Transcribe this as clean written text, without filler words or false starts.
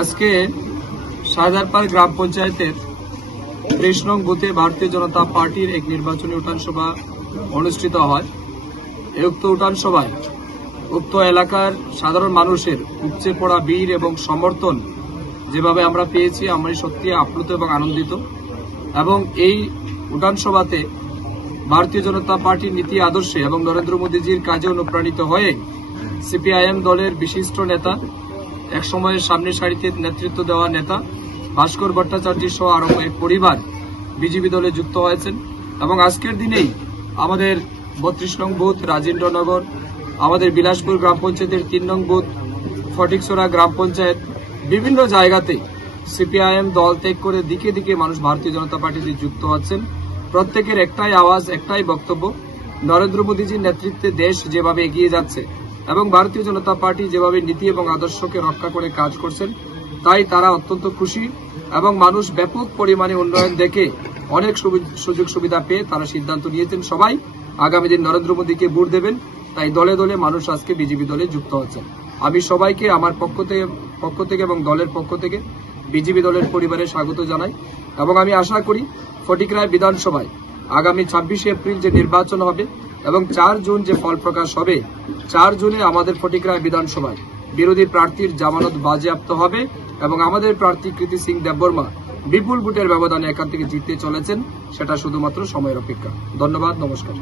আজকে শাহজাহানপাড় গ্রাম পঞ্চায়েতের ৩০ নং বুথে ভারতীয় জনতা পার্টির এক নির্বাচনী উঠান সভা অনুষ্ঠিত হয়। এই উক্ত উঠান সভায় উক্ত এলাকার সাধারণ মানুষের উপচে পড়া ভিড় এবং সমর্থন যেভাবে আমরা পেয়েছি, আমরা সত্যি আপ্লুত এবং আনন্দিত। এবং এই উঠান সভাতে ভারতীয় জনতা পার্টির নীতি আদর্শে এবং নরেন্দ্র মোদীজির কাজে অনুপ্রাণিত হয়ে সিপিআইএম দলের বিশিষ্ট নেতা, এক সময়ের সামনের সারিতে নেতৃত্ব দেওয়া নেতা ভাস্কর ভট্টাচার্য সহ আরো এক পরিবার বিজেপি দলে যুক্ত হয়েছেন। এবং আজকের দিনেই আমাদের ৩২ নং বুথ রাজেন্দ্রনগর, আমাদের বিলাসপুর গ্রাম পঞ্চায়েতের ৩ নং বুথ ফটিকছড়া গ্রাম পঞ্চায়েত, বিভিন্ন জায়গাতে সিপিআইএম দল ত্যাগ করে দিকে দিকে মানুষ ভারতীয় জনতা পার্টিতে যুক্ত হচ্ছেন। প্রত্যেকের একটাই আওয়াজ, একটাই বক্তব্য, নরেন্দ্র মোদীজির নেতৃত্বে দেশ যেভাবে এগিয়ে যাচ্ছে এবং ভারতীয় জনতা পার্টি যেভাবে নীতি এবং আদর্শকে রক্ষা করে কাজ করছেন, তাই তারা অত্যন্ত খুশি। এবং মানুষ ব্যাপক পরিমাণে উন্নয়ন দেখে অনেক সুযোগ সুবিধা পেয়ে তারা সিদ্ধান্ত নিয়েছেন সবাই আগামী দিন নরেন্দ্র মোদীকে ভোট দেবেন। তাই দলে দলে মানুষ আজকে বিজেপি দলে যুক্ত হচ্ছেন। আমি সবাইকে আমার পক্ষ থেকে এবং দলের পক্ষ থেকে বিজেপি দলের পরিবারে স্বাগত জানাই। এবং আমি আশা করি ফটিকরায় বিধানসভায় আগামী ২৬শে এপ্রিল যে নির্বাচন হবে এবং ৪ জুন যে ফল প্রকাশ হবে, ৪ জুনে আমাদের ফটিকরায় বিধানসভায় বিরোধী প্রার্থীর জামানত বাজেয়াপ্ত হবে এবং আমাদের প্রার্থী কৃতি সিং দেববর্মা বিপুল ভোটের ব্যবধানে এখান থেকে জিততে চলেছেন। সেটা শুধুমাত্র সময়ের অপেক্ষা। ধন্যবাদ, নমস্কার।